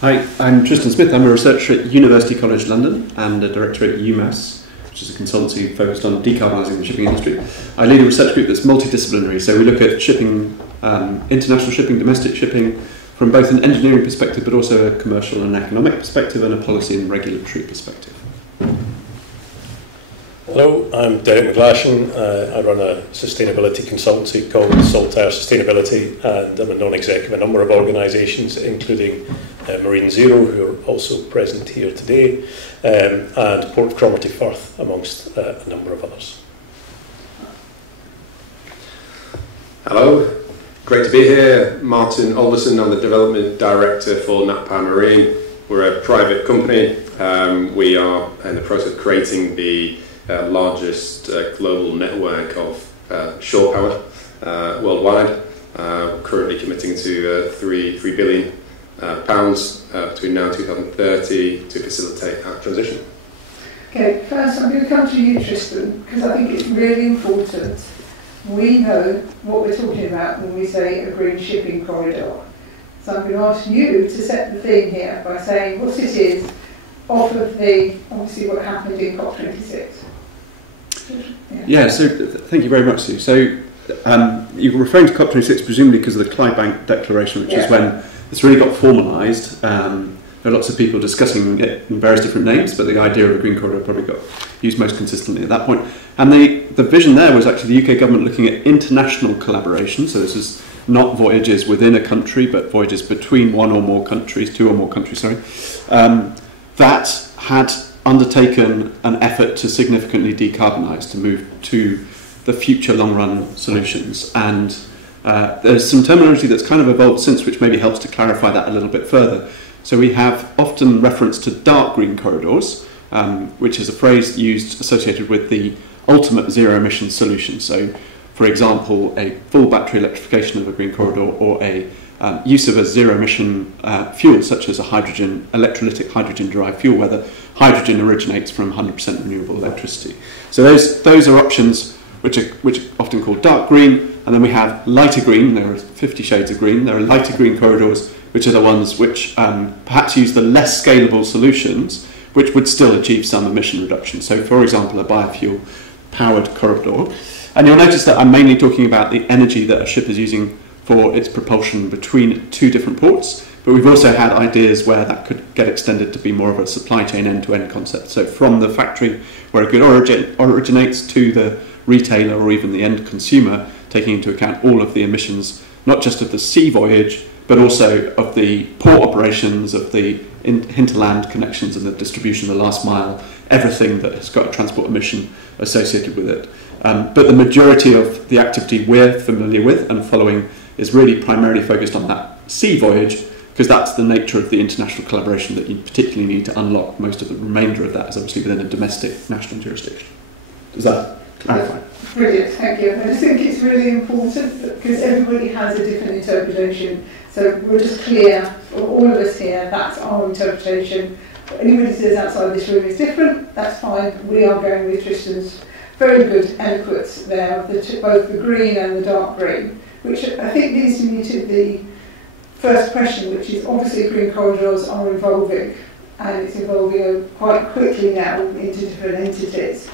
Hi, I'm Tristan Smith. I'm a researcher at University College London and a director at UMass, which is a consultancy focused on decarbonising the shipping industry. I lead a research group that's multidisciplinary, so we look at shipping, international shipping, domestic shipping, from both an engineering perspective but also a commercial and economic perspective and a policy and regulatory perspective. Hello, I'm Derek McGlashan. I run a sustainability consultancy called Saltair Sustainability, and I'm a non-exec of a number of organisations, including Marine Zero, who are also present here today, and Port Cromarty Firth, amongst a number of others. Hello, great to be here. Martin Alderson, I'm the Development Director for NatPower Marine. We're a private company. We are in the process of creating the largest global network of shore power worldwide, currently committing to £3 billion between now and 2030 to facilitate that transition. Okay, first I'm going to come to you, Tristan, because I think it's really important. We know what we're talking about when we say a green shipping corridor. So I'm going to ask you to set the theme here by saying what it is off of the, obviously what happened in COP26. Yeah, so thank you very much, Sue. So you were referring to COP26 presumably because of the Clydebank Declaration, which is when it's really got formalised. There are lots of people discussing it in various different names, but the idea of a green corridor probably got used most consistently at that point. And the vision there was actually the UK government looking at international collaboration. So this is not voyages within a country, but voyages between two or more countries, that had undertaken an effort to significantly decarbonise, to move to the future long-run solutions. And there's some terminology that's kind of evolved since, which maybe helps to clarify that a little bit further. So we have often reference to dark green corridors, which is a phrase used associated with the ultimate zero-emission solution. So, for example, a full battery electrification of a green corridor, or a use of a zero-emission fuel, such as a electrolytic hydrogen-derived fuel, where the hydrogen originates from 100% renewable electricity. So those are options which are often called dark green, and then we have lighter green. There are 50 shades of green. There are lighter green corridors, which are the ones which perhaps use the less scalable solutions, which would still achieve some emission reduction. So, for example, a biofuel-powered corridor. And you'll notice that I'm mainly talking about the energy that a ship is using for its propulsion between two different ports, but we've also had ideas where that could get extended to be more of a supply chain end-to-end concept. So from the factory where a good originates to the retailer or even the end consumer, taking into account all of the emissions, not just of the sea voyage, but also of the port operations, of the hinterland connections and the distribution, the last mile, everything that has got a transport emission associated with it. But the majority of the activity we're familiar with and following is really primarily focused on that sea voyage, because that's the nature of the international collaboration that you particularly need to unlock. Most of the remainder of that is obviously within a domestic national jurisdiction. Does that clarify? Brilliant, thank you. I just think it's really important because everybody has a different interpretation. So we're just clear, for all of us here, that's our interpretation. What anybody says outside this room is different, that's fine. We are going with Tristan's very good eloquence there of both the green and the dark green, which I think leads me to the first question, which is obviously green corridors are evolving, and it's evolving quite quickly now into different entities.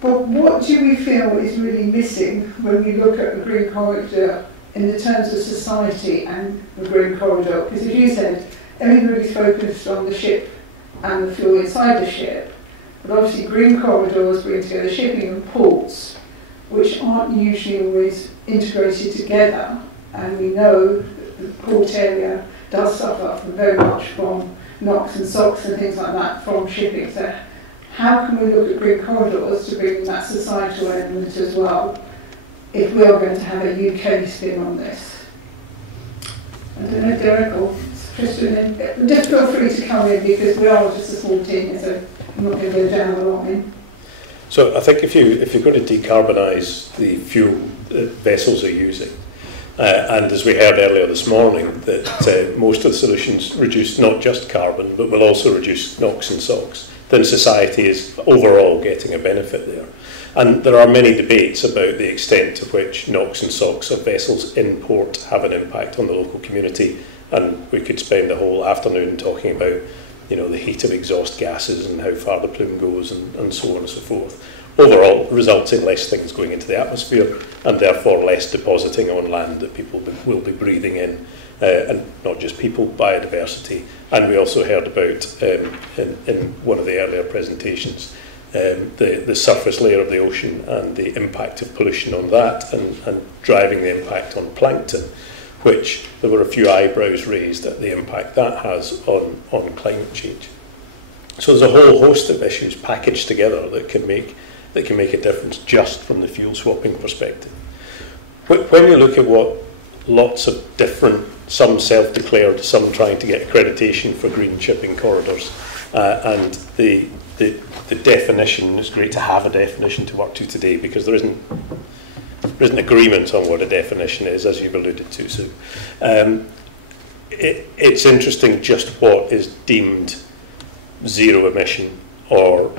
But what do we feel is really missing when we look at the green corridor in the terms of society and the green corridor? Because as you said, everybody's focused on the ship and the fuel inside the ship, but obviously green corridors bring together shipping and ports, which aren't usually always integrated together, and we know that the port area does suffer very much from NOx and SOx and things like that from shipping. So how can we look at green corridors to bring that societal element as well, if we are going to have a UK spin on this? I don't know, Derek or Tristan, just feel free to come in because we are just a small team, so I'm not going to go down the line. So I think if you're going to decarbonise the fuel that vessels are using, and as we heard earlier this morning, that most of the solutions reduce not just carbon, but will also reduce NOx and SOx, then society is overall getting a benefit there. And there are many debates about the extent to which NOx and SOx of vessels in port have an impact on the local community And we could spend the whole afternoon talking about, you know, the heat of exhaust gases and how far the plume goes and so on and so forth. Overall, results in less things going into the atmosphere and therefore less depositing on land that people will be breathing in, and not just people, biodiversity. And we also heard about, in one of the earlier presentations, the surface layer of the ocean and the impact of pollution on that, and driving the impact on plankton, which there were a few eyebrows raised at the impact that has on climate change. So there's a whole host of issues packaged together that can make a difference just from the fuel swapping perspective. When you look at what lots of different, some self-declared, some trying to get accreditation for green shipping corridors, and the definition, it's great to have a definition to work to today, because there isn't agreement on what a definition is, as you've alluded to. So it's interesting just what is deemed zero emission or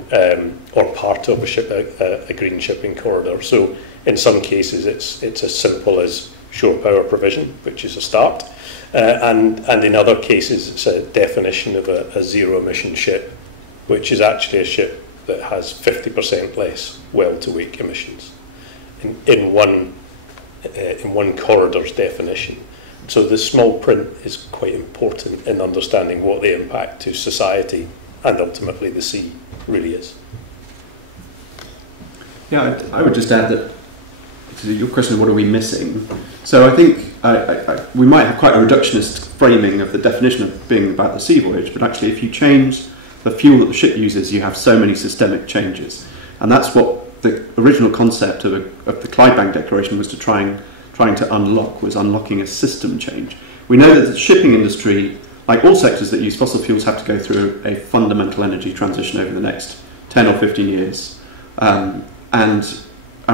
part of a green shipping corridor. So in some cases it's as simple as shore power provision, which is a start, and in other cases it's a definition of a zero emission ship, which is actually a ship that has 50% less well-to-wake emissions in one corridor's definition. So the small print is quite important in understanding what the impact to society and ultimately the sea really is. Yeah, I would just add that to your question, what are we missing? So I think we might have quite a reductionist framing of the definition of being about the sea voyage, but actually if you change the fuel that the ship uses, you have so many systemic changes. And that's what the original concept of the Clydebank Declaration was trying to unlock, was unlocking a system change. We know that the shipping industry, like all sectors that use fossil fuels, have to go through a fundamental energy transition over the next 10 or 15 years. And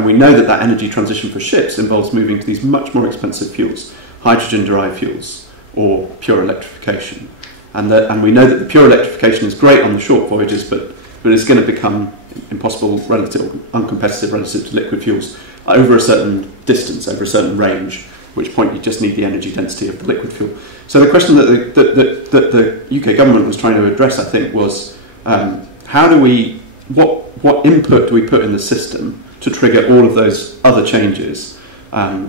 we know that energy transition for ships involves moving to these much more expensive fuels, hydrogen-derived fuels, or pure electrification. And we know that the pure electrification is great on the short voyages, but it's going to become impossible, uncompetitive relative to liquid fuels over a certain distance, over a certain range, at which point you just need the energy density of the liquid fuel. So the question that the UK government was trying to address, I think, was what input do we put in the system to trigger all of those other changes?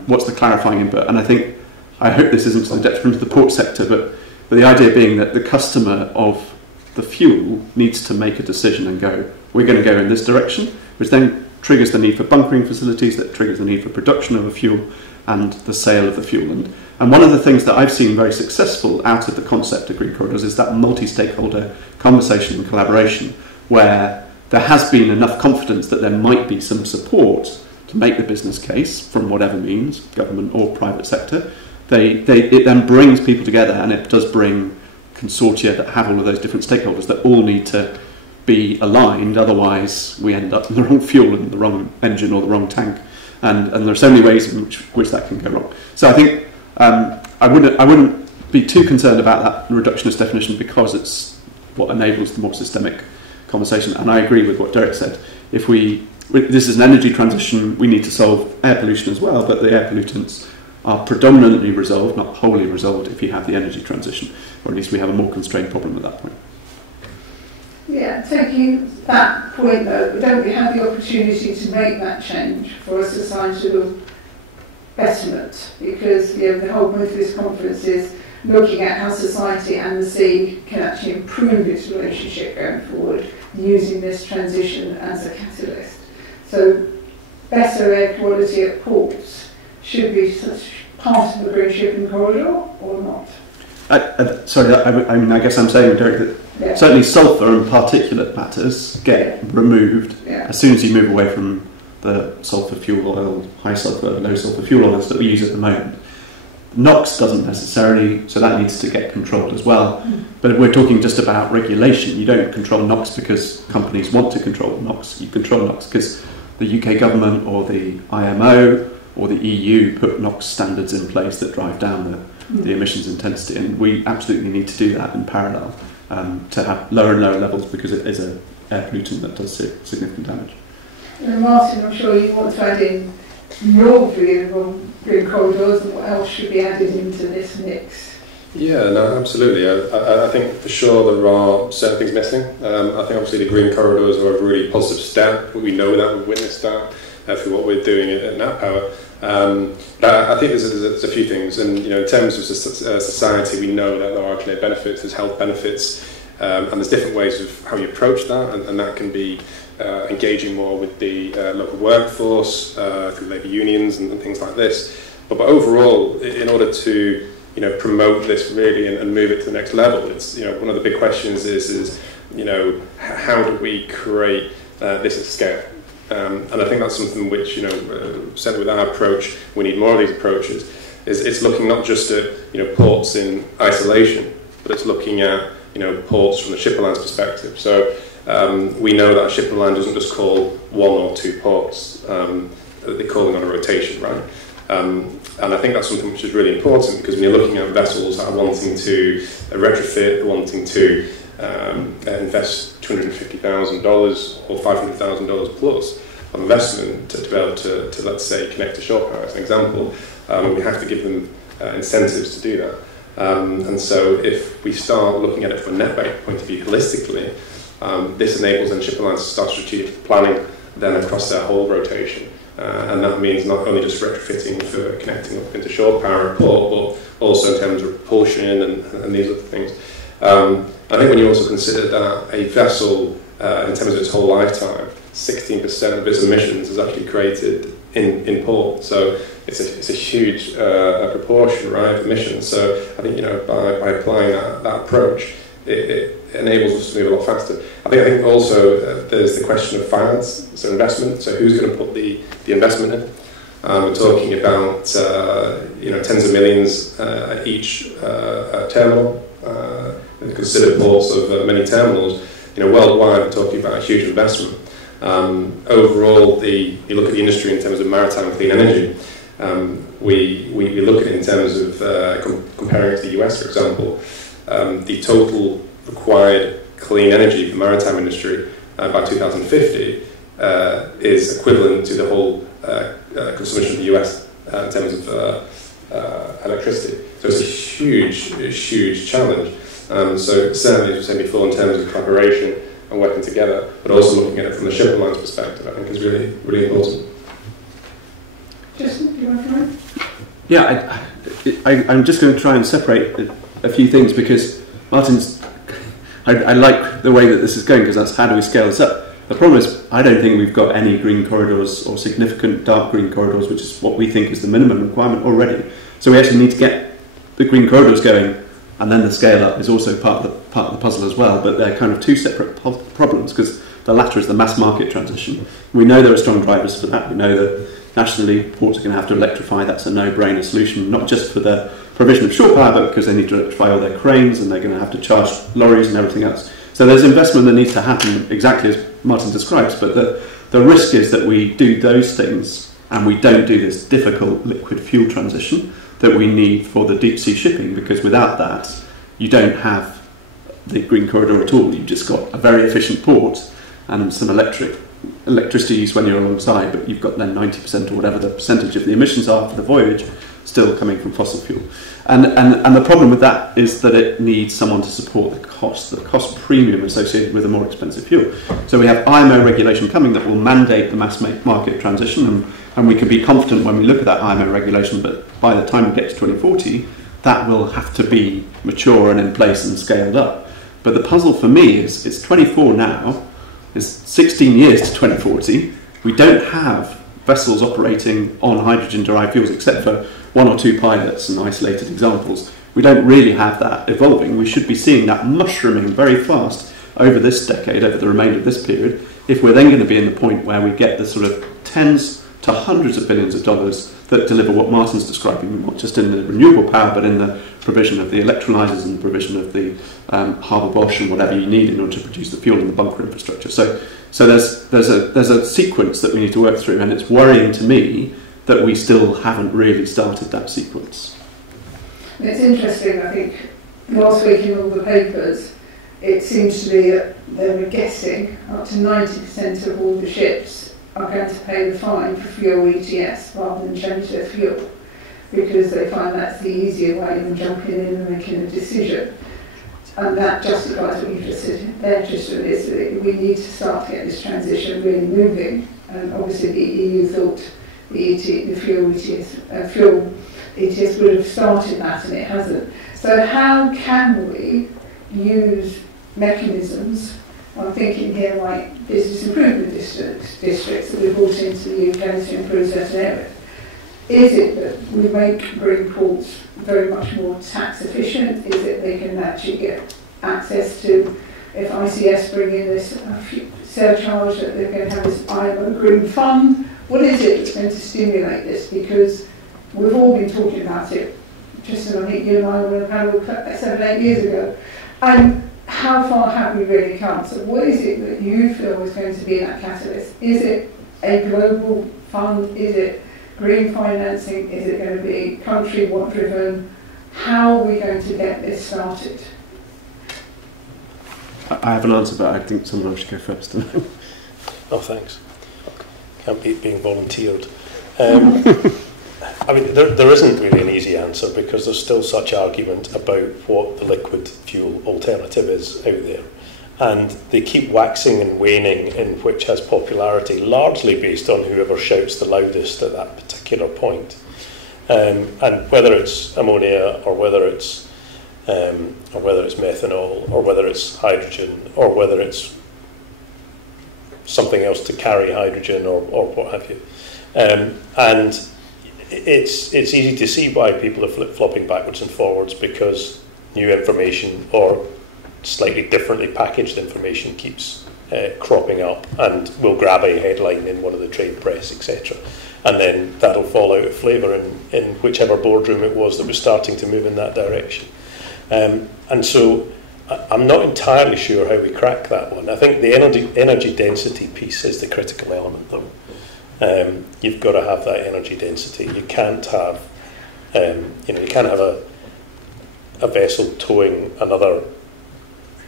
What's the clarifying input? And I hope this isn't to the detriment of the port sector, but the idea being that the customer of the fuel needs to make a decision and go, we're going to go in this direction, which then triggers the need for bunkering facilities, that triggers the need for production of a fuel and the sale of the fuel. And one of the things that I've seen very successful out of the concept of green corridors is that multi-stakeholder conversation and collaboration, where there has been enough confidence that there might be some support to make the business case from whatever means, government or private sector. It then brings people together, and it does bring consortia that have all of those different stakeholders that all need to be aligned, otherwise we end up in the wrong fuel and the wrong engine or the wrong tank, and there are so many ways in which that can go wrong. So I think I wouldn't be too concerned about that reductionist definition, because it's what enables the more systemic conversation. And I agree with what Derek said. If this is an energy transition, we need to solve air pollution as well, but the air pollutants are predominantly resolved, not wholly resolved, if you have the energy transition, or at least we have a more constrained problem at that point. Yeah, taking that point though, don't we have the opportunity to make that change for a societal betterment? Because the whole point of this conference is looking at how society and the sea can actually improve its relationship going forward, using this transition as a catalyst. So better air quality at ports should be such part of the green shipping corridor or not? I guess I'm saying, Derek, that certainly sulphur and particulate matters get removed as soon as you move away from the sulphur fuel oil, high sulphur, low sulphur fuel oils that we use at the moment. NOx doesn't necessarily, so that needs to get controlled as well. But we're talking just about regulation. You don't control NOx because companies want to control NOx. You control NOx because the UK government or the IMO or the EU put NOx standards in place that drive down the emissions intensity, and we absolutely need to do that in parallel to have lower and lower levels, because it is an air pollutant that does significant damage. And Martin, I'm sure you want to add in your view on green corridors and what else should be added into this mix. Yeah, no, absolutely. I think for sure there are certain things missing. I think obviously the green corridors are a really positive step. We know that, we've witnessed that through what we're doing at Nat Power. But I think there's a few things, and in terms of society, we know that there are clear benefits. There's health benefits, and there's different ways of how you approach that, and that can be engaging more with the local workforce through labour unions and things like this. But overall, in order to promote this really and move it to the next level, it's one of the big questions is how do we create this at scale? And I think that's something which certainly with our approach, we need more of these approaches. It's looking not just at ports in isolation, but it's looking at ports from the shipper line's perspective. So we know that a shipper line doesn't just call one or two ports; they're calling on a rotation, right? And I think that's something which is really important, because when you're looking at vessels that are wanting to retrofit, wanting to invest $250,000 or $500,000 plus of investment to be able to, let's say, connect to shore power as an example, we have to give them incentives to do that. And so if we start looking at it from a net point of view holistically, this enables then shipper lines to start strategic planning then across their whole rotation. And that means not only just retrofitting for connecting up into shore power at port, but also in terms of propulsion and these other things. I think when you also consider that a vessel, in terms of its whole lifetime, 16% of its emissions is actually created in port. So it's a huge proportion, right, of emissions. So I think by applying that approach, it enables us to move a lot faster. I think also there's the question of finance, so investment. So who's going to put the investment in? We're talking about tens of millions at each terminal. Considered ports of many terminals. Worldwide, we're talking about a huge investment. Overall, you look at the industry in terms of maritime clean energy. We look at it in terms of comparing it to the US, for example. The total required clean energy for the maritime industry by 2050 is equivalent to the whole consumption of the US in terms of electricity. So it's a huge challenge. So certainly, as I said before, in terms of collaboration and working together, but also looking at it from the shipper line's perspective, I think is really important. Justin, do you want to come in? Yeah, I'm just going to try and separate a few things, because Martin's. I like the way that this is going, because that's how do we scale this up. The problem is, I don't think we've got any green corridors or significant dark green corridors, which is what we think is the minimum requirement already. So we actually need to get the green corridors going, and then the scale up is also part of the puzzle as well. But they're kind of two separate problems, because the latter is the mass market transition. We know there are strong drivers for that. We know that nationally ports are going to have to electrify. That's a no-brainer solution, not just for the provision of shore power, but because they need to electrify all their cranes, and they're going to have to charge lorries and everything else. So there's investment that needs to happen exactly as Martin describes, but the risk is that we do those things and we don't do this difficult liquid fuel transition that we need for the deep sea shipping, because without that you don't have the green corridor at all. You've just got a very efficient port and some electricity use when you're alongside, but you've got then 90% or whatever the percentage of the emissions are for the voyage still coming from fossil fuel. And the problem with that is that it needs someone to support the cost premium associated with a more expensive fuel. So we have IMO regulation coming that will mandate the mass market transition, and we can be confident when we look at that IMO regulation, but by the time we get to 2040, that will have to be mature and in place and scaled up. But the puzzle for me is, it's 24 now, it's 16 years to 2040. We don't have vessels operating on hydrogen-derived fuels, except for one or two pilots and isolated examples. We don't really have that evolving. We should be seeing that mushrooming very fast over this decade, over the remainder of this period, if we're then going to be in the point where we get the sort of tens to hundreds of billions of dollars that deliver what Martin's describing, not just in the renewable power, but in the provision of the electrolyzers and the provision of the Harbour Bosch and whatever you need in order to produce the fuel and the bunker infrastructure. So there's a sequence that we need to work through, and it's worrying to me that we still haven't really started that sequence. It's interesting, I think, last week in all the papers, it seems to be that they were guessing up to 90% of all the ships are going to pay the fine for fuel ETS rather than change their fuel. because they find that's the easier way than jumping in and making a decision. And that justifies what you just said there, Tristan, is that we need to start to get this transition really moving. And obviously the EU thought the fuel ETS would have started that, and it hasn't. So how can we use mechanisms? I'm thinking here like business improvement districts that we've brought into the UK to improve certain areas. Is it that we make green ports very much more tax efficient? Is it they can actually get access to, if ICS bring in this surcharge, that they're going to have this IMO green fund? What is it that's going to stimulate this? Because we've all been talking about it. Tristan, I think you and I were on a panel 7-8 years ago. And how far have we really come? So what is it that you feel is going to be that catalyst? Is it a global fund? Is it green financing? Is it going to be country driven? How are we going to get this started? I have an answer, but I think someone else should go first. Oh, thanks. Can't beat being volunteered. I mean, there isn't really an easy answer because there's still such argument about what the liquid fuel alternative is out there. And they keep waxing and waning in which has popularity, largely based on whoever shouts the loudest at that particular point. And whether it's ammonia or whether it's methanol or whether it's hydrogen or whether it's something else to carry hydrogen or what have you. And it's easy to see why people are flip-flopping backwards and forwards because new information or slightly differently packaged information keeps cropping up and will grab a headline in one of the trade press, etc. And then that'll fall out of flavour in whichever boardroom it was that was starting to move in that direction. And so I'm not entirely sure how we crack that one. I think the energy density piece is the critical element, though. You've got to have that energy density. You can't have, you can't have a vessel towing another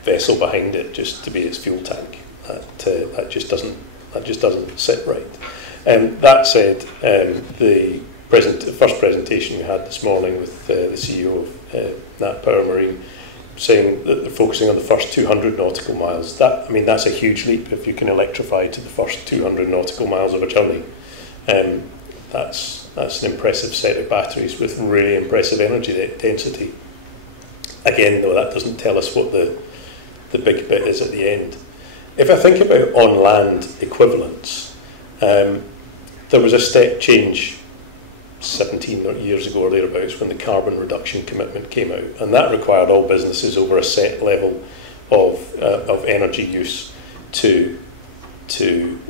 vessel behind it just to be its fuel tank. That just doesn't sit right. That said, the first presentation we had this morning with the CEO of Nat Power Marine saying that they're focusing on the first 200 nautical miles. That's a huge leap if you can electrify to the first 200 nautical miles of a journey. That's an impressive set of batteries with really impressive energy density. Again, though, that doesn't tell us what the big bit is at the end. If I think about on-land equivalents, there was a step change 17 years ago or thereabouts when the carbon reduction commitment came out, and that required all businesses over a set level of energy use to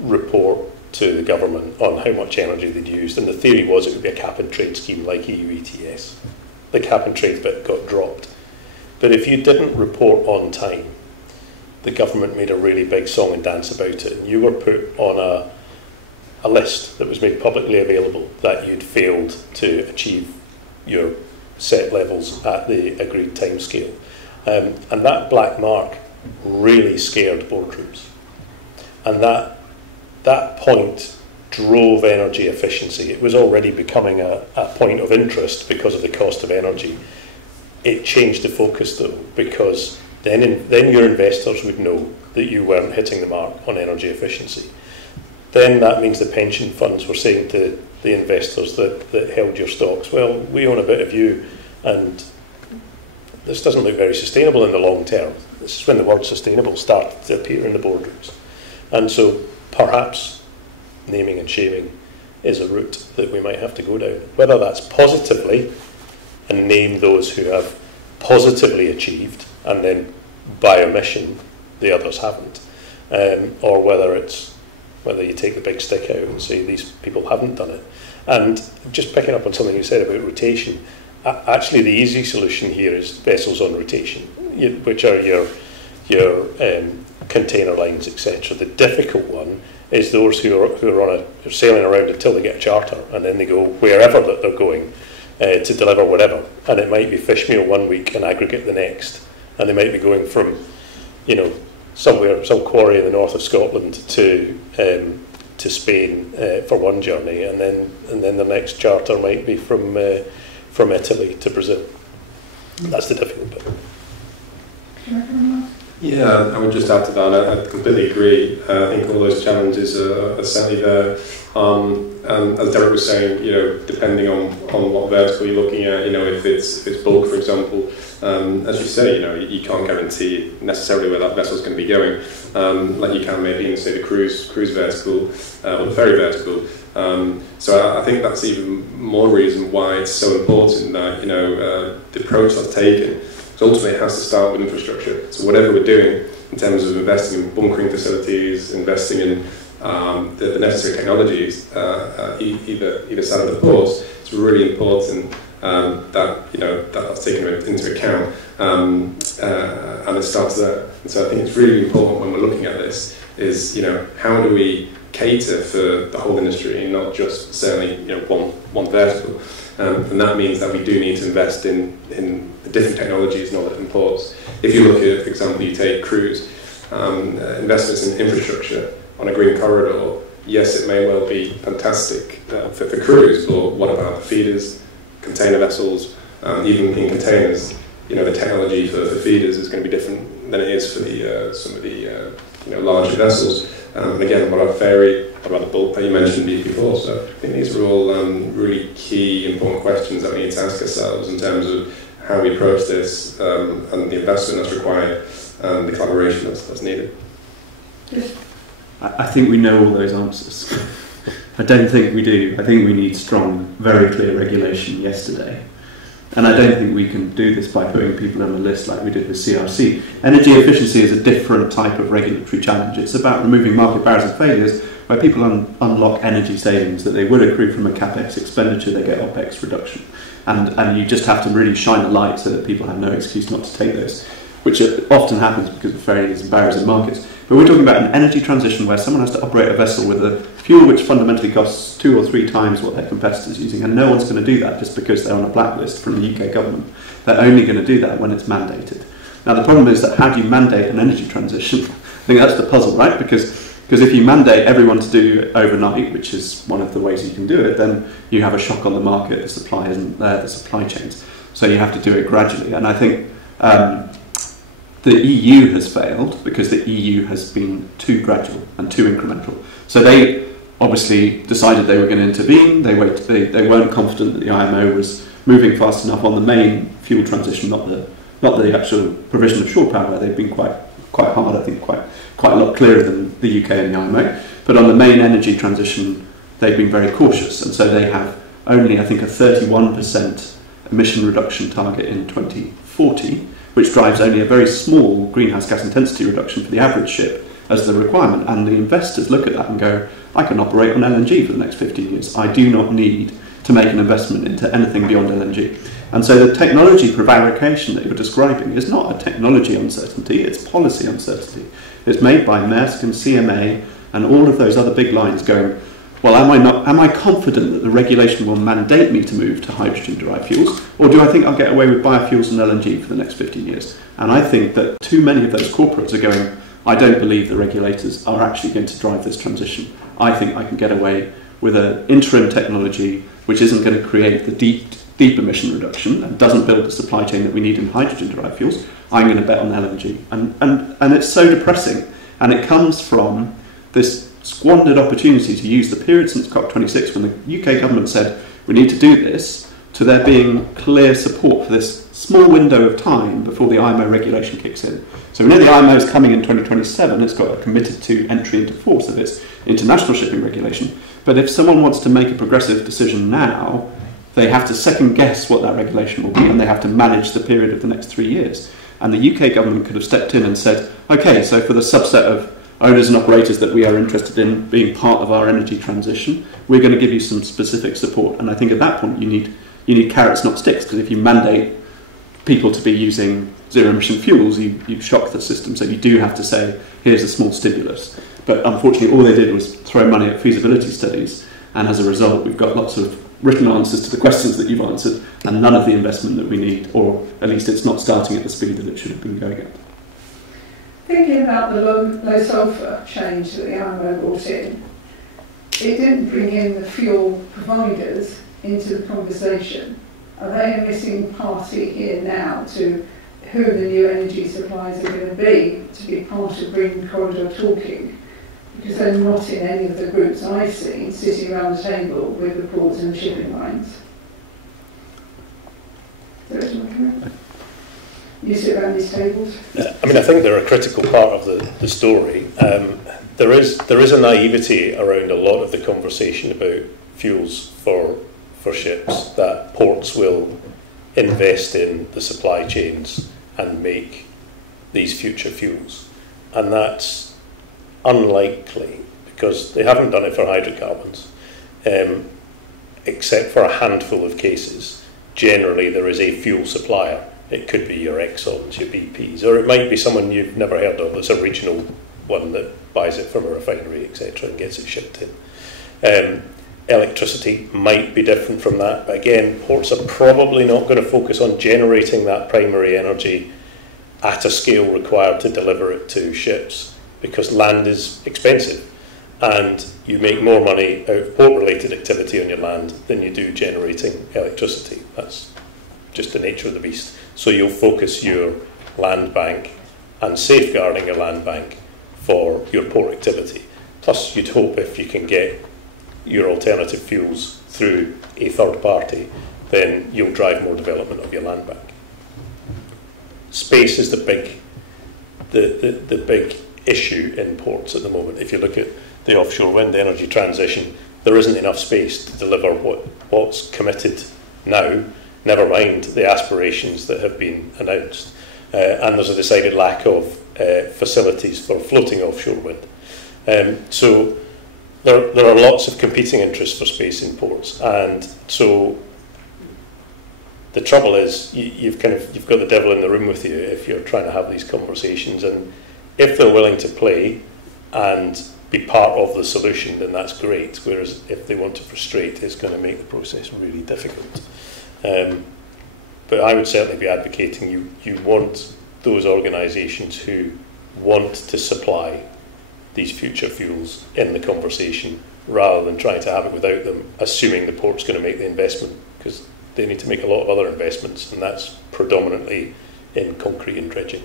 report to the government on how much energy they'd used. And the theory was it would be a cap and trade scheme like EU ETS. The cap and trade bit got dropped. But if you didn't report on time, the government made a really big song and dance about it, and you were put on a list that was made publicly available that you'd failed to achieve your set levels at the agreed timescale. And that black mark really scared boardrooms. And that point drove energy efficiency. It was already becoming a point of interest because of the cost of energy. It changed the focus, though, because then your investors would know that you weren't hitting the mark on energy efficiency. Then that means the pension funds were saying to the investors that held your stocks, well, we own a bit of you, and this doesn't look very sustainable in the long term. This is when the word sustainable started to appear in the boardrooms. And so perhaps naming and shaming is a route that we might have to go down. Whether that's positively and name those who have positively achieved and then by omission the others haven't, or whether you take the big stick out and say these people haven't done it. And just picking up on something you said about rotation, actually the easy solution here is vessels on rotation, which are your container lines, etc. The difficult one is those who are sailing around until they get a charter, and then they go wherever that they're going to deliver whatever. And it might be fish meal one week and aggregate the next, and they might be going from, some quarry in the north of Scotland to to Spain for one journey, and then the next charter might be from Italy to Brazil. That's the difficult bit. Yeah, I would just add to that. I completely agree. I think all those challenges are certainly there. And as Derek was saying, depending on what vertical you're looking at, if it's bulk, for example, as you say, you can't guarantee necessarily where that vessel's going to be going, like you can maybe in, say, the cruise vertical or the ferry vertical. So I think that's even more reason why it's so important that the approach that's taken. So ultimately, it has to start with infrastructure. So whatever we're doing in terms of investing in bunkering facilities, investing in the necessary technologies, either side of the ports, it's really important that's taken into account, and it starts there. And so I think it's really important when we're looking at this is how do we cater for the whole industry and not just certainly one vertical. And that means that we do need to invest in different technologies in all different ports. If you look at, for example, you take cruise, investments in infrastructure on a green corridor, yes, it may well be fantastic for cruise, but what about the feeders, container vessels, even in containers? The technology for feeders is going to be different than it is for some of the larger vessels. And again, what about ferry? What about the bulk that you mentioned before? So I think these are all really key, important questions that we need to ask ourselves in terms of how we approach this and the investment that's required and the collaboration that's needed. I think we know all those answers. I don't think we do. I think we need strong, very clear regulation yesterday. And I don't think we can do this by putting people on a list like we did with CRC. Energy efficiency is a different type of regulatory challenge. It's about removing market barriers and failures where people unlock energy savings that they would accrue from a CapEx expenditure, they get OpEx reduction. And you just have to really shine a light so that people have no excuse not to take this, which often happens because of failures and barriers in markets. But we're talking about an energy transition where someone has to operate a vessel with a fuel which fundamentally costs 2 or 3 times what their competitors are using, and no one's going to do that just because they're on a blacklist from the UK government. They're only going to do that when it's mandated. Now the problem is that how do you mandate an energy transition? I think that's the puzzle, right? Because if you mandate everyone to do it overnight, which is one of the ways you can do it, then you have a shock on the market, the supply isn't there, the supply chains. So you have to do it gradually. And I think the EU has failed because the EU has been too gradual and too incremental. So they obviously decided they were going to intervene. They weren't confident that the IMO was moving fast enough on the main fuel transition, not the actual provision of shore power. They've been quite hard, I think, quite a lot clearer than the UK and the IMO. But on the main energy transition, they've been very cautious, and so they have only, I think, a 31% emission reduction target in 2040, which drives only a very small greenhouse gas intensity reduction for the average ship as the requirement. And the investors look at that and go, I can operate on LNG for the next 15 years. I do not need to make an investment into anything beyond LNG. And so the technology prevarication that you were describing is not a technology uncertainty, it's policy uncertainty. It's made by Maersk and CMA and all of those other big lines going, well, am I confident that the regulation will mandate me to move to hydrogen-derived fuels, or do I think I'll get away with biofuels and LNG for the next 15 years? And I think that too many of those corporates are going, I don't believe the regulators are actually going to drive this transition. I think I can get away with an interim technology which isn't going to create the deep emission reduction and doesn't build the supply chain that we need in hydrogen-derived fuels. I'm going to bet on LNG. And it's so depressing. And it comes from this squandered opportunity to use the period since COP26 when the UK government said we need to do this, to there being clear support for this small window of time before the IMO regulation kicks in. So we know the IMO is coming in 2027, it's got a committed to entry into force of its international shipping regulation, but if someone wants to make a progressive decision now, they have to second guess what that regulation will be and they have to manage the period of the next 3 years. And the UK government could have stepped in and said, okay, so for the subset of owners and operators that we are interested in being part of our energy transition, we're going to give you some specific support. And I think at that point you need carrots, not sticks, because if you mandate people to be using zero-emission fuels, you shock the system. So you do have to say, here's a small stimulus. But unfortunately, all they did was throw money at feasibility studies, and as a result, we've got lots of written answers to the questions that you've answered, and none of the investment that we need, or at least it's not starting at the speed that it should have been going at. Thinking about the low sulphur change that the IMO brought in, it didn't bring in the fuel providers into the conversation. Are they a missing party here now to who the new energy suppliers are going to be part of Green Corridor talking? Because they're not in any of the groups I've seen sitting around the table with the ports and the shipping lines. You sit around these tables? I mean, I think they're a critical part of the story. There is a naivety around a lot of the conversation about fuels for ships, that ports will invest in the supply chains and make these future fuels. And that's unlikely because they haven't done it for hydrocarbons, except for a handful of cases. Generally, there is a fuel supplier. It could be your Exxons, your BPs, or it might be someone you've never heard of that's a regional one that buys it from a refinery, etc., and gets it shipped in. Electricity might be different from that, but again, ports are probably not going to focus on generating that primary energy at a scale required to deliver it to ships, because land is expensive and you make more money out of port-related activity on your land than you do generating electricity. That's just the nature of the beast. So you'll focus your land bank and safeguarding your land bank for your port activity. Plus, you'd hope if you can get your alternative fuels through a third party, then you'll drive more development of your land bank. Space is the big issue in ports at the moment. If you look at the offshore wind energy transition, there isn't enough space to deliver what's committed now, never mind the aspirations that have been announced. And there's a decided lack of facilities for floating offshore wind. So there are lots of competing interests for space in ports, and so the trouble is you've got the devil in the room with you if you're trying to have these conversations. And if they're willing to play and be part of the solution, then that's great. Whereas if they want to frustrate, it's going to make the process really difficult. But I would certainly be advocating you want those organisations who want to supply these future fuels in the conversation, rather than trying to have it without them, assuming the port's going to make the investment, because they need to make a lot of other investments, and that's predominantly in concrete and dredging.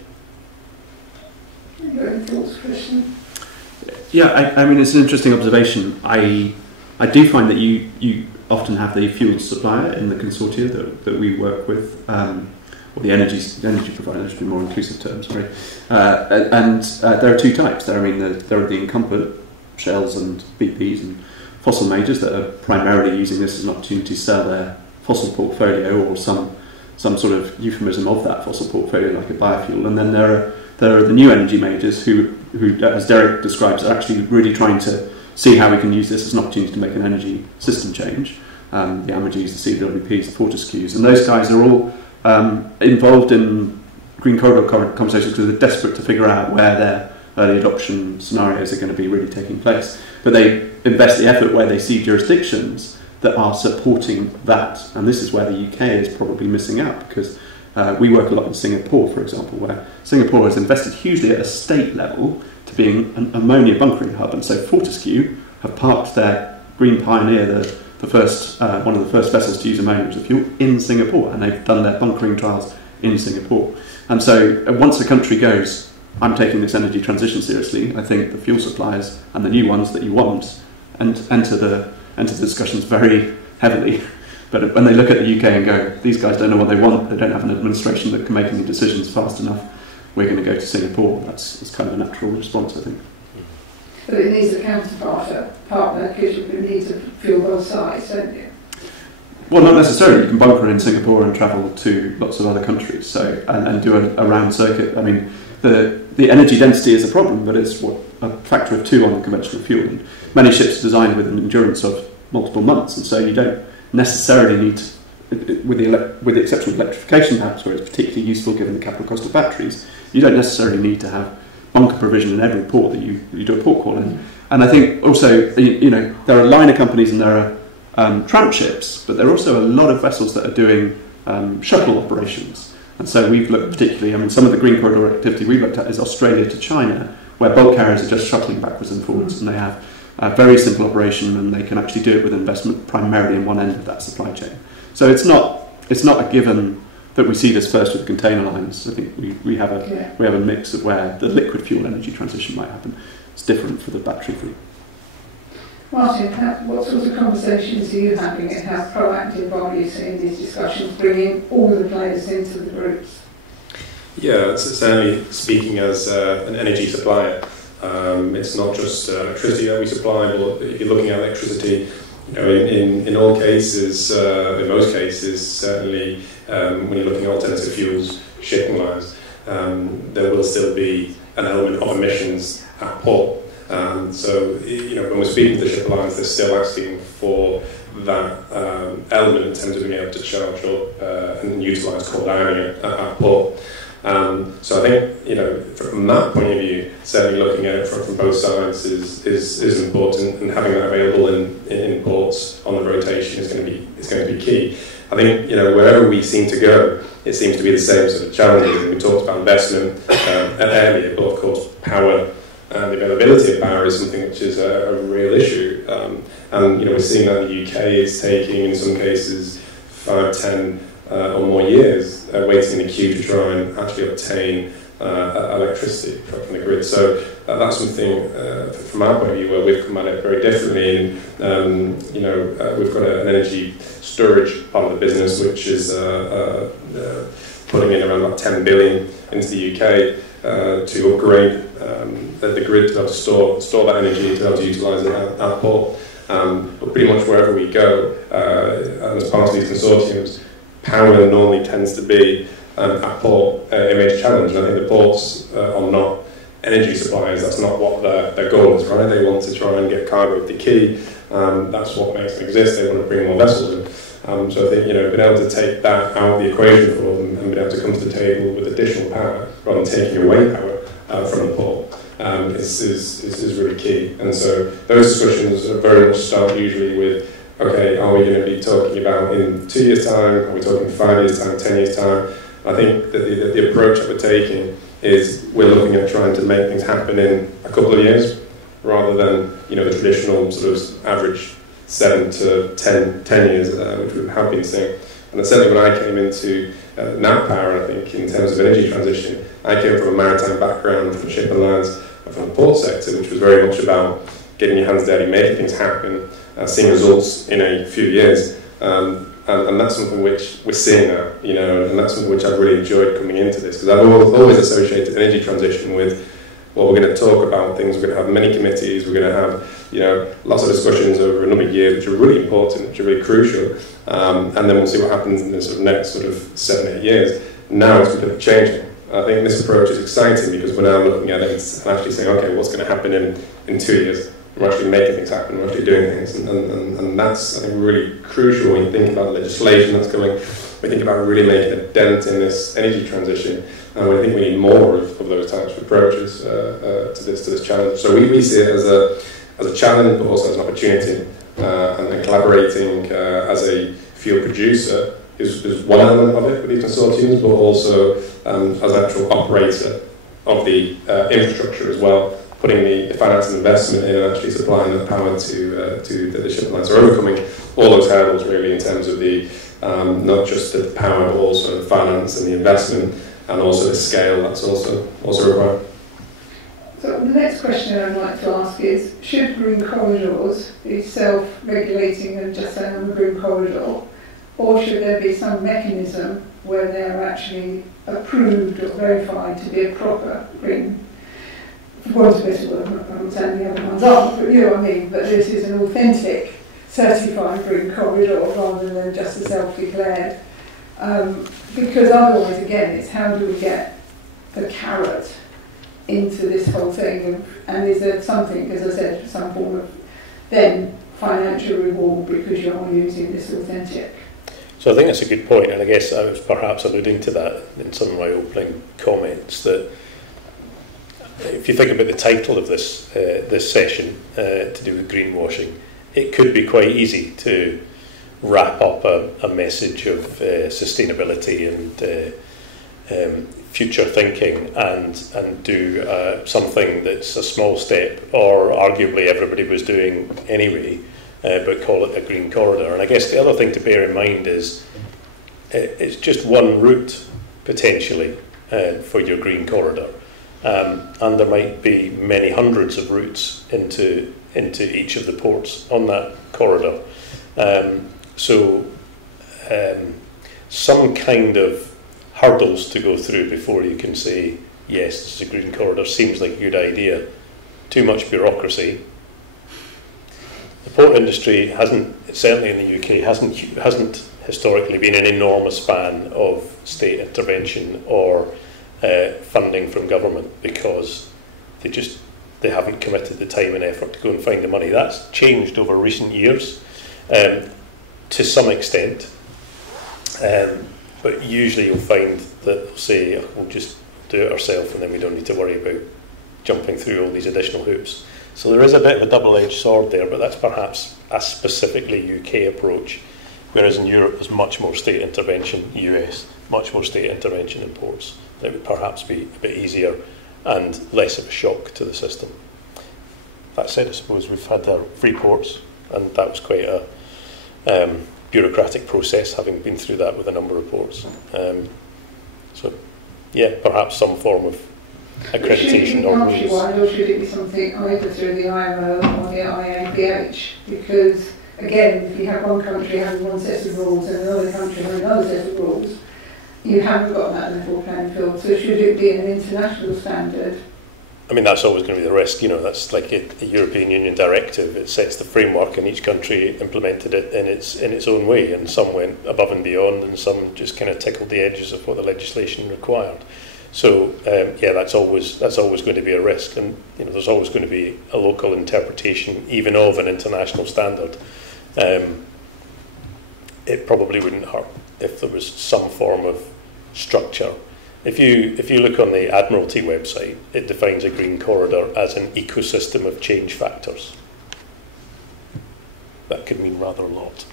Yeah, I mean, it's an interesting observation. I do find that you often have the fuel supplier in the consortia that we work with, or the energy provider, should be more inclusive terms, sorry. And there are two types. There are the incumbent Shells and BPs and fossil majors that are primarily using this as an opportunity to sell their fossil portfolio, or some sort of euphemism of that fossil portfolio, like a biofuel. And then there are the new energy majors who, as Derek describes, are actually really trying to see how we can use this as an opportunity to make an energy system change. The Amagis, the CWPs, the Fortescues, and those guys are all involved in Green Corridor conversations because they're desperate to figure out where their early adoption scenarios are going to be really taking place. But they invest the effort where they see jurisdictions that are supporting that, and this is where the UK is probably missing out, because we work a lot in Singapore, for example, where Singapore has invested hugely at a state level to being an ammonia bunkering hub, and so Fortescue have parked their Green Pioneer, the first one of the first vessels to use ammonia as a fuel, in Singapore, and they've done their bunkering trials in Singapore. And so once a country goes, I'm taking this energy transition seriously, I think the fuel suppliers and the new ones that you want and enter the discussions very heavily. But when they look at the UK and go, these guys don't know what they want, they don't have an administration that can make any decisions fast enough, we're going to go to Singapore. That's kind of a natural response, I think. But it needs a counterpartner, because you need to fuel both sides, don't you? Well, not necessarily. You can bunker in Singapore and travel to lots of other countries, so and do a round circuit. I mean, the energy density is a problem, but it's a factor of 2 on the conventional fuel. And many ships are designed with an endurance of multiple months, and so you don't necessarily need to, with the exception of electrification perhaps, where it's particularly useful given the capital cost of batteries, you don't necessarily need to have bunker provision in every port that you do a port call in. And I think also, there are liner companies and there are tramp ships, but there are also a lot of vessels that are doing shuttle operations. And so we've looked particularly, some of the Green Corridor activity we've looked at is Australia to China, where bulk carriers are just shuttling backwards and forwards, and they have very simple operation, and they can actually do it with investment primarily in one end of that supply chain. So it's not a given that we see this first with container lines. I think we have a mix of where the liquid fuel energy transition might happen. It's different for the battery fleet. Martin, what sort of conversations are you having, and how proactive are you seeing these discussions, bringing all the players into the groups? Yeah, it's certainly speaking as an energy supplier. It's not just electricity that we supply, but if you're looking at electricity, in all cases, in most cases, certainly when you're looking at alternative fuels, shipping lines, there will still be an element of emissions at port. So, when we're speaking to the ship lines, they're still asking for that element in terms of being able to charge up and utilise cold iron at port. So I think, from that point of view, certainly looking at it from both sides is important, and having that available in ports on the rotation is going to be key. I think, wherever we seem to go, it seems to be the same sort of challenges. We talked about investment earlier, but of course power and the availability of power is something which is a real issue. And we're seeing that the UK is taking, in some cases, 5, 10 or more years waiting in the queue to try and actually obtain electricity from the grid. So that's something, from our point of view, where we've come at it very differently. And we've got an energy storage part of the business, which is putting in around about 10 billion into the UK to upgrade the grid to be able to store that energy, to be able to utilise it at port. But pretty much wherever we go, and as part of these consortiums, power normally tends to be at port a major challenge. And I think the ports are not energy suppliers. That's not what their goal is, right? They want to try and get cargo at the quay. That's what makes them exist. They want to bring more vessels in. So I think, being able to take that out of the equation for them and being able to come to the table with additional power rather than taking away power from the port is really key. And so those discussions very much start usually with, okay, are we going to be talking about in 2 years' time? Are we talking 5 years' time, 10 years' time? I think that the approach that we're taking is we're looking at trying to make things happen in a couple of years rather than, the traditional sort of average 7 to 10 years, which we have been seeing. And certainly when I came into NAP Power, I think in terms of energy transition, I came from a maritime background, from ship and lands, and from the port sector, which was very much about getting your hands dirty, making things happen, seeing results in a few years. And that's something which we're seeing now, and that's something which I've really enjoyed coming into this, because I've always associated energy transition with, well, we're going to talk about things, we're going to have many committees, we're going to have, lots of discussions over a number of years, which are really important, which are really crucial, and then we'll see what happens in the sort of next sort of 7, 8 years. Now it's completely changing. I think this approach is exciting because we're now looking at it and actually saying, okay, what's going to happen in 2 years? We're actually making things happen, we're actually doing things, and that's, I think, really crucial when you think about the legislation that's coming. We think about really making a dent in this energy transition, and I think we need more of those types of approaches to this challenge. So we see it as a challenge, but also as an opportunity, and then collaborating as a fuel producer is one element of it with these consortiums, but also as an actual operator of the infrastructure as well, putting the finance and investment in and actually supplying the power to the ship lines. So overcoming all those hurdles really in terms of the not just the power, but also the finance and the investment, and also the scale that's also required. So the next question I'd like to ask is, should green corridors be self-regulating and just say I'm a green corridor, or should there be some mechanism where they're actually approved or verified to be a proper green? For want of a better word, I'm not saying the other ones aren't, but you know what I mean, but this is an authentic certified green corridor rather than just a self-declared. Because otherwise, again, it's how do we get the carrot into this whole thing, and is there something, as I said, some form of then financial reward because you are using this authentic? So I think that's a good point, and I guess I was perhaps alluding to that in some of my opening comments, that if you think about the title of this session to do with greenwashing, it could be quite easy to wrap up a message of sustainability future thinking and do something that's a small step, or arguably everybody was doing anyway, but call it a green corridor. And I guess the other thing to bear in mind is it's just one route potentially for your green corridor, and there might be many hundreds of routes into each of the ports on that corridor. So some kind of hurdles to go through before you can say, yes, this is a green corridor, seems like a good idea. Too much bureaucracy. The port industry hasn't, certainly in the UK, hasn't historically been an enormous fan of state intervention or funding from government, because they haven't committed the time and effort to go and find the money. That's changed over recent years to some extent. But usually you'll find that they'll say, we'll just do it ourselves and then we don't need to worry about jumping through all these additional hoops. So there is a bit of a double-edged sword there, but that's perhaps a specifically UK approach, whereas in Europe there's much more state intervention, US, much more state intervention in ports. That would perhaps be a bit easier and less of a shock to the system. That said, I suppose we've had our free ports, and that was quite a bureaucratic process, having been through that with a number of ports. So, yeah, perhaps some form of accreditation or rules. Or should it be something either through the IMO or the IAPH? Because, again, if you have one country having one set of rules and another country having another set of rules, you haven't got that level playing field. So should it be an international standard? I mean, that's always going to be the risk. You know, that's like a European Union directive. It sets the framework, and each country implemented it in its own way. And some went above and beyond, and some just kind of tickled the edges of what the legislation required. So yeah, that's always going to be a risk. And you know, there's always going to be a local interpretation, even of an international standard. It probably wouldn't hurt if there was some form of structure. If you look on the Admiralty website, it defines a green corridor as an ecosystem of change factors. That could mean rather a lot.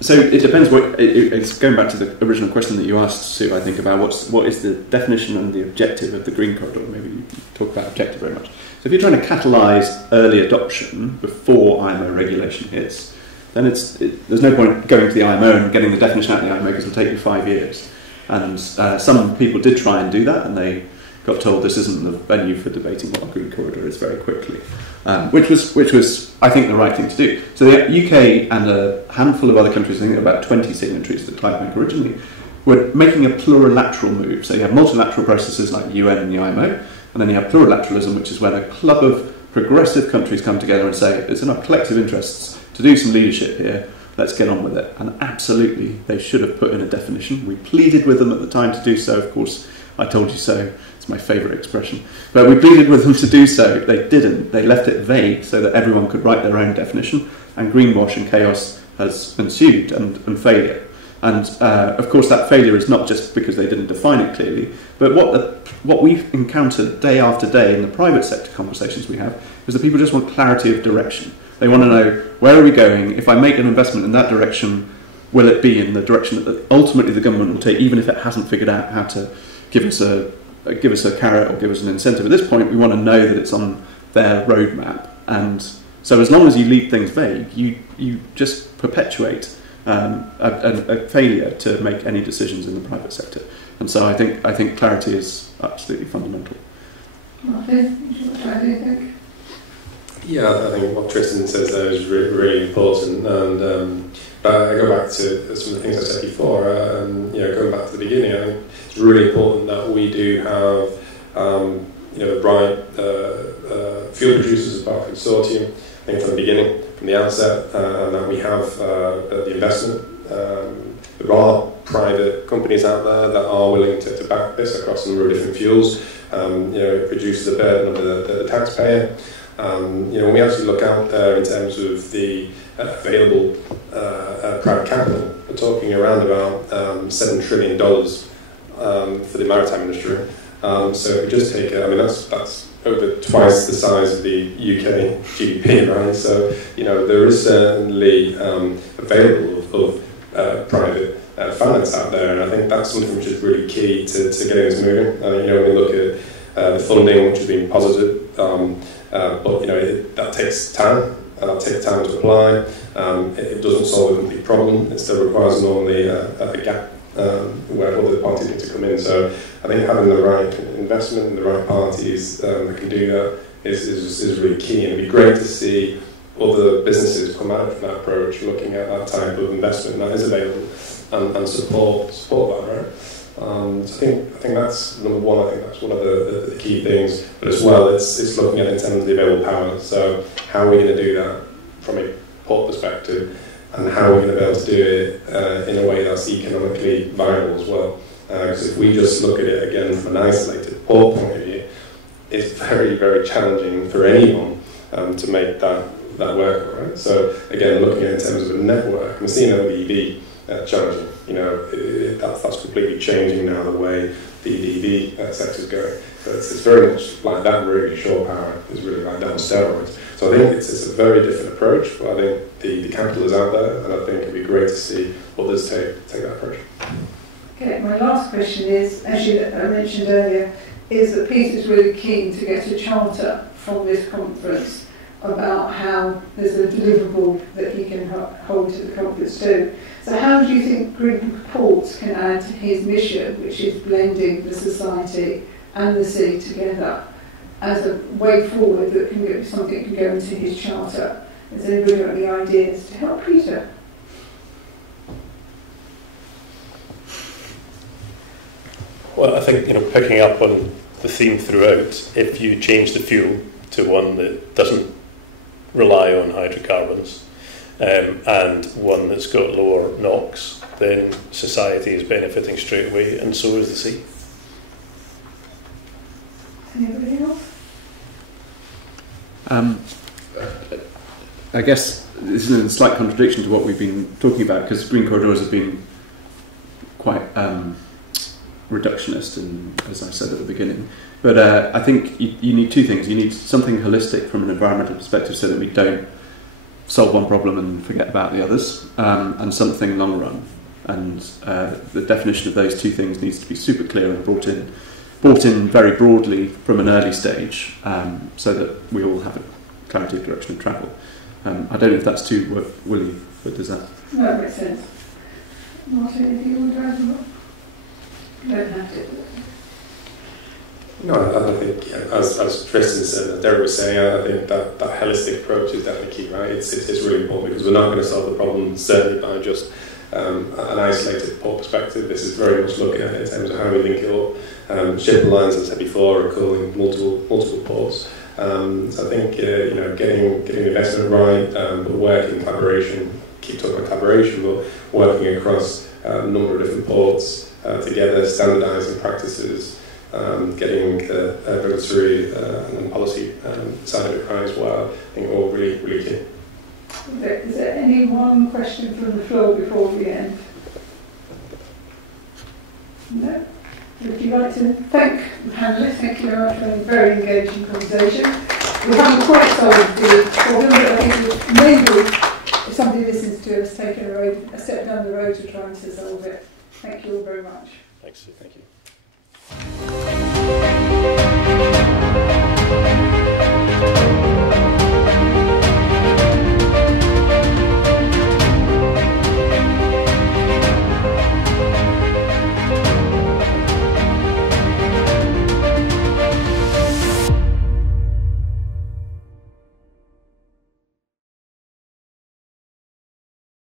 So it depends. It's going back to the original question that you asked, Sue, I think, about what is the definition and the objective of the green corridor. Maybe you talk about objective very much. So if you're trying to catalyse early adoption before IMO regulation hits, then there's no point going to the IMO and getting the definition out of the IMO, because it'll take you 5 years. And some people did try and do that, and they got told this isn't the venue for debating what a green corridor is very quickly, which was, I think, the right thing to do. So the UK and a handful of other countries, I think about 20 signatories to the Clydebank originally, were making a plurilateral move. So you have multilateral processes like the UN and the IMO, and then you have plurilateralism, which is when a club of progressive countries come together and say, it's in our collective interests to do some leadership here, let's get on with it. And absolutely, they should have put in a definition. We pleaded with them at the time to do so. Of course, I told you so. It's my favourite expression. But we pleaded with them to do so. They didn't. They left it vague so that everyone could write their own definition. And greenwashing chaos has ensued and failure. And of course, that failure is not just because they didn't define it clearly, but what we've encountered day after day in the private sector conversations we have is that people just want clarity of direction. They want to know, where are we going? If I make an investment in that direction, will it be in the direction that ultimately the government will take, even if it hasn't figured out how to give us a carrot or give us an incentive? At this point, we want to know that it's on their roadmap. And so as long as you leave things vague, you just perpetuate a failure to make any decisions in the private sector. And so I think clarity is absolutely fundamental. Martin, what do you think? Yeah, I think what Tristan says there is really, really important. And I go back to some of the things I said before. Going back to the beginning, I think it's really important that we do have the right fuel producers as part of the consortium. I think from the beginning, from the outset, and that we have the investment. There are private companies out there that are willing to back this across a number of different fuels. It reduces the burden of the taxpayer. When we actually look out there in terms of the available private capital, we're talking around about $7 trillion for the maritime industry. So if we just take, that's over twice the size of the UK GDP, right? So there is certainly available of private finance out there, and I think that's something which is really key to getting us moving. You know, when we look at the funding, which has been positive, but you know, that takes time. That takes time to apply. It doesn't solve a complete problem. It still requires normally a gap where other parties need to come in. So I think having the right investment and the right parties that can do that is really key. And it'd be great to see other businesses come out from that approach, looking at that type of investment that is available and support that, right? So I think that's number one. I think that's one of the key things. But as well, it's looking at in terms of the available power. So how are we going to do that from a port perspective, and how are we going to be able to do it in a way that's economically viable as well? Because if we just look at it again from an isolated port point of view, it's very, very challenging for anyone to make that work, right? So again, looking at it in terms of a network, we're seeing that with EV challenging. You know, that's completely changing now the way the EV sector is going. So it's very much like that, really. Shore power is really like that on steroids. So I think it's a very different approach, but I think the capital is out there, and I think it'd be great to see others take that approach. Okay, my last question is, as I mentioned earlier, is that Peter's really keen to get a charter from this conference about how there's a deliverable that he can hold to the conference too. So how do you think Green Ports can add to his mission, which is blending the society and the sea together, as a way forward that can get something can go into his charter? Has anybody got any ideas to help Peter? Well, I think, you know, picking up on the theme throughout, if you change the fuel to one that doesn't rely on hydrocarbons and one that's got lower NOx, then society is benefiting straight away, and so is the sea. Anybody else? I guess this is a slight contradiction to what we've been talking about, because green corridors have been quite reductionist, and as I said at the beginning. But I think you need two things. You need something holistic from an environmental perspective, so that we don't solve one problem and forget about the others, and something long run. And the definition of those two things needs to be super clear and brought in very broadly from an early stage, so that we all have a clarity of direction of travel. I don't know if that's too woolly, but does that? No, it makes sense. Martin, anything you want to add? You don't have to. No, I think, as Tristan said, as Derek was saying, I think that holistic approach is definitely key, right? It's really important, because we're not going to solve the problem certainly by just an isolated port perspective. This is very much looking at it in terms of how we link it up. Shipping lines, as I said before, are calling multiple ports. So I think getting the investment right, but working in collaboration. Keep talking about collaboration, but working across a number of different ports together, standardising practices. Getting the regulatory and policy side of it right as well, I think all really key. Is there any one question from the floor before we end? No? Would you like to thank the panellists? Thank you very much for a very engaging conversation. We haven't quite solved the problem, but I think maybe if somebody listens to us, taken a step down the road to trying to solve it. Thank you all very much. Thanks. Thank you.